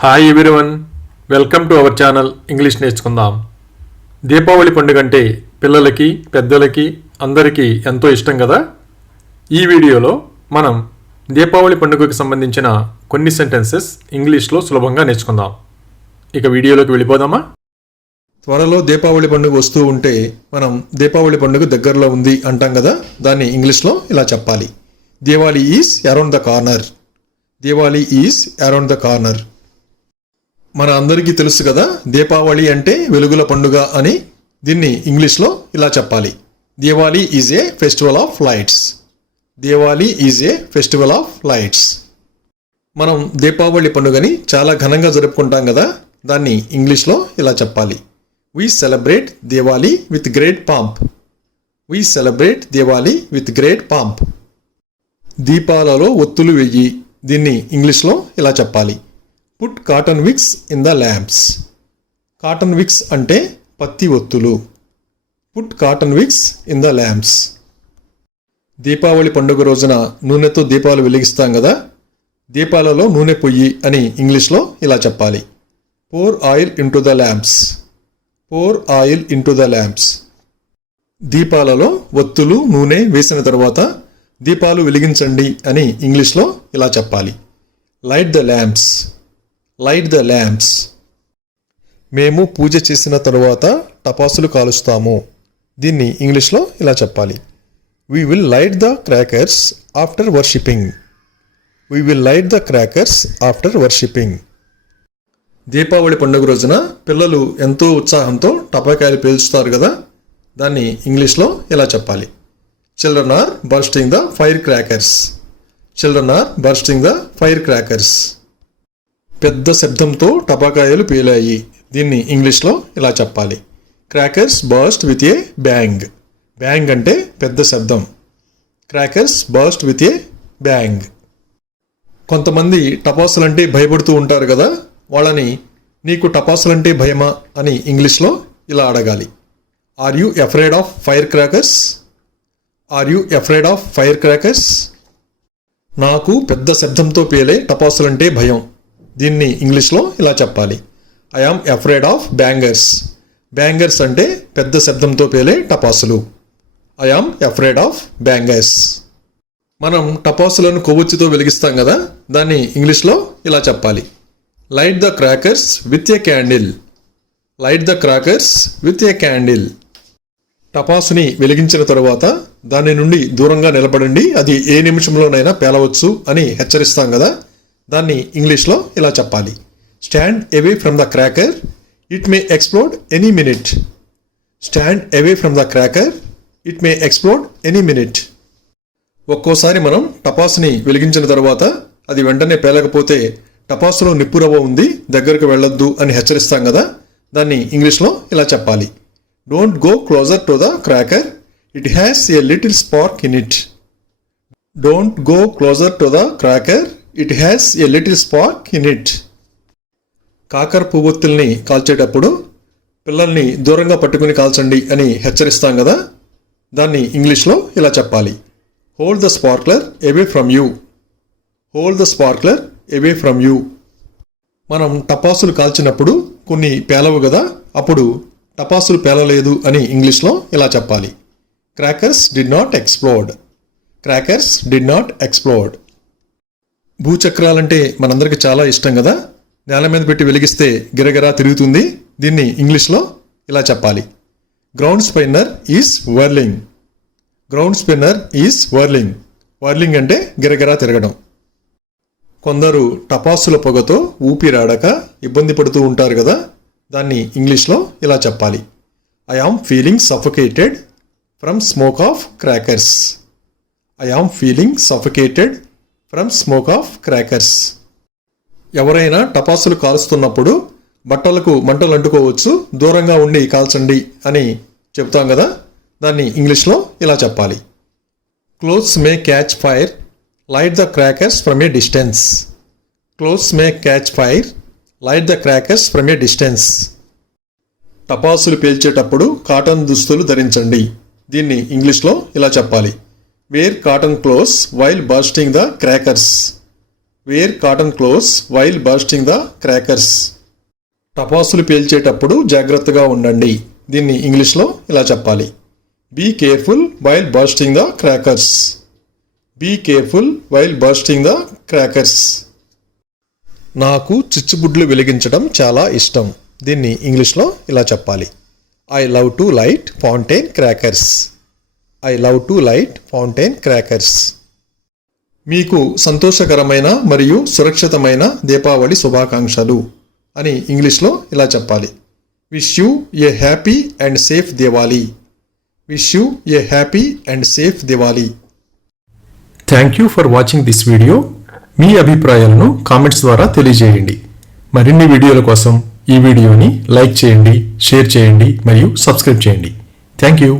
Hi everyone, welcome to our channel English నేర్చుకుందాం. దీపావళి పండుగ అంటే పిల్లలకి పెద్దలకి అందరికీ ఎంతో ఇష్టం కదా. ఈ వీడియోలో మనం దీపావళి పండుగకి సంబంధించిన కొన్ని సెంటెన్సెస్ ఇంగ్లీష్లో సులభంగా నేర్చుకుందాం. ఇక వీడియోలోకి వెళ్ళిపోదామా. త్వరలో దీపావళి పండుగ వస్తూ ఉంటే మనం దీపావళి పండుగ దగ్గరలో ఉంది అంటాం కదా. దాన్ని ఇంగ్లీష్లో ఇలా చెప్పాలి: Diwali is around the corner. Diwali is around the corner. మన అందరికీ తెలుసు కదా, దీపావళి అంటే వెలుగుల పండుగ అని. దీన్ని ఇంగ్లీష్లో ఇలా చెప్పాలి: Diwali is a festival of lights. Diwali is a festival of lights. మనం దీపావళి పండుగని చాలా ఘనంగా జరుపుకుంటాం కదా. దాన్ని ఇంగ్లీష్లో ఇలా చెప్పాలి: we celebrate Diwali with great pomp. We celebrate Diwali with great pomp. దీపాలలో ఒత్తులు వెయ్యి. దీన్ని ఇంగ్లీష్లో ఇలా చెప్పాలి: put cotton wicks in the lamps. Cotton wicks అంటే పత్తి ఒత్తులు. Put cotton wicks in the lamps. Deepavali పండుగ రోజున నూనెతో దీపాలు వెలిగిస్తాం కదా. దీపాలలో నూనె పొయ్యి అని ఇంగ్లీష్లో ఇలా చెప్పాలి: pour oil into the lamps. Pour oil into the lamps. దీపాలలో ఒత్తులు నూనె వేసిన తర్వాత దీపాలు వెలిగించండి అని ఇంగ్లీష్లో ఇలా చెప్పాలి: light the lamps. Light the lamps. మేము పూజ చేసిన తరువాత టపాసులు కాలుస్తాము. దీన్ని ఇంగ్లీష్లో ఇలా చెప్పాలి: we will light the crackers after worshipping. We will light the crackers after worshipping. Deepavali పండుగ రోజున పిల్లలు ఎంతో ఉత్సాహంతో టపాకాయలు పేల్చుతారు కదా. దాన్ని ఇంగ్లీష్లో ఇలా చెప్పాలి: children are bursting the fire crackers. Children are bursting the fire crackers. పెద్ద శబ్దంతో టపాకాయలు పేలాయి. దీన్ని ఇంగ్లీష్లో ఇలా చెప్పాలి: crackers burst with a bang. Bang అంటే పెద్ద శబ్దం. Crackers burst with a bang. కొంతమంది టపాసులంటే భయపడుతూ ఉంటారు కదా. వాళ్ళని నీకు టపాసులంటే భయమా అని ఇంగ్లీష్లో ఇలా అడగాలి: are you afraid of fire crackers? Are you afraid of fire crackers? నాకు పెద్ద శబ్దంతో పేలే టపాసులంటే భయం. దీన్ని ఇంగ్లీష్లో ఇలా చెప్పాలి: I am afraid of bangers. Bangers అంటే పెద్ద శబ్దంతో పేలే టపాసులు. I am afraid of bangers. మనం టపాసులను కొవ్వొత్తితో వెలిగిస్తాం కదా. దాన్ని ఇంగ్లీష్లో ఇలా చెప్పాలి: light the crackers with a candle. Light the crackers with a candle. టపాసుని వెలిగించిన తరువాత దాని నుండి దూరంగా నిలబడండి, అది ఏ నిమిషంలోనైనా పేలవచ్చు అని హెచ్చరిస్తాం కదా. దాన్ని ఇంగ్లీష్లో ఇలా చెప్పాలి: stand away from the cracker, it may explode any minute. Stand away from the cracker, it may explode any minute. ఒక్కోసారి మనం టపాసుని వెలిగించిన తర్వాత అది వెంటనే పేలకపోతే టపాసులో నిప్పురవ్వ ఉంది, దగ్గరకు వెళ్ళొద్దు అని హెచ్చరిస్తాం కదా. దాన్ని ఇంగ్లీష్లో ఇలా చెప్పాలి: don't go closer to the cracker, it has a little spark in it. Don't go closer to the cracker, it has a little spark in it. కాకర పువ్వొత్తుల్ని కాల్చేటప్పుడు పిల్లల్ని దూరంగా పట్టుకుని కాల్చండి అని హెచ్చరిస్తాం కదా. దాన్ని ఇంగ్లీష్లో ఇలా చెప్పాలి: hold the sparkler away from you. Hold the sparkler away from you. మనం టపాసులు కాల్చినప్పుడు కొన్ని పేలవు కదా. అప్పుడు టపాసులు పేలలేదు అని ఇంగ్లీష్లో ఇలా చెప్పాలి: crackers did not explode. Crackers did not explode. భూచక్రాలంటే మనందరికి చాలా ఇష్టం కదా. నేల మీద పెట్టి వెలిగిస్తే గిరగిరా తిరుగుతుంది. దీన్ని ఇంగ్లీష్లో ఇలా చెప్పాలి: ground spinner is whirling. Ground spinner is whirling. Whirling అంటే గిరగిరా తిరగడం. కొందరు టపాసుల పొగతో ఊపిరాడక ఇబ్బంది పడుతూ ఉంటారు కదా. దాన్ని ఇంగ్లీష్లో ఇలా చెప్పాలి: I am feeling suffocated from smoke of crackers. I am feeling suffocated from smoke of crackers. ఎవరైనా టపాసులు కాలుస్తున్నప్పుడు బట్టలకు మంటలు అంటుకోవచ్చు, దూరంగా ఉండి కాల్చండి అని చెప్తాం కదా. దాన్ని ఇంగ్లీష్లో ఇలా చెప్పాలి: clothes may catch fire, light the crackers from a distance. Clothes may catch fire, light the crackers from a distance. టపాసులు పేల్చేటప్పుడు కాటన్ దుస్తులు ధరించండి. దీన్ని ఇంగ్లీష్లో ఇలా చెప్పాలి: wear cotton clothes while bursting the crackers. Wear cotton clothes while bursting the crackers. టపాసులు పేల్చేటప్పుడు జాగ్రత్తగా ఉండండి. దీన్ని ఇంగ్లీష్లో ఇలా చెప్పాలి. Be careful while bursting the crackers. Be careful while bursting the crackers. నాకు చిచ్చుబుడ్లు వెలిగించడం చాలా ఇష్టం. దీన్ని ఇంగ్లీష్లో ఇలా చెప్పాలి. I love to light fountain crackers. I love to light fountain crackers. మీకు సంతోషకరమైన మరియు సురక్షితమైన దీపావళి శుభాకాంక్షలు అని ఇంగ్లీష్లో ఇలా చెప్పాలి. Wish you a happy and safe Diwali. Wish you a happy and safe Diwali. Thank you for watching this video. మీ అభిప్రాయాలను కామెంట్స్ ద్వారా తెలియజేయండి. మరిన్ని వీడియోల కోసం ఈ వీడియోని లైక్ చేయండి, షేర్ చేయండి మరియు సబ్స్క్రైబ్ చేయండి. Thank you.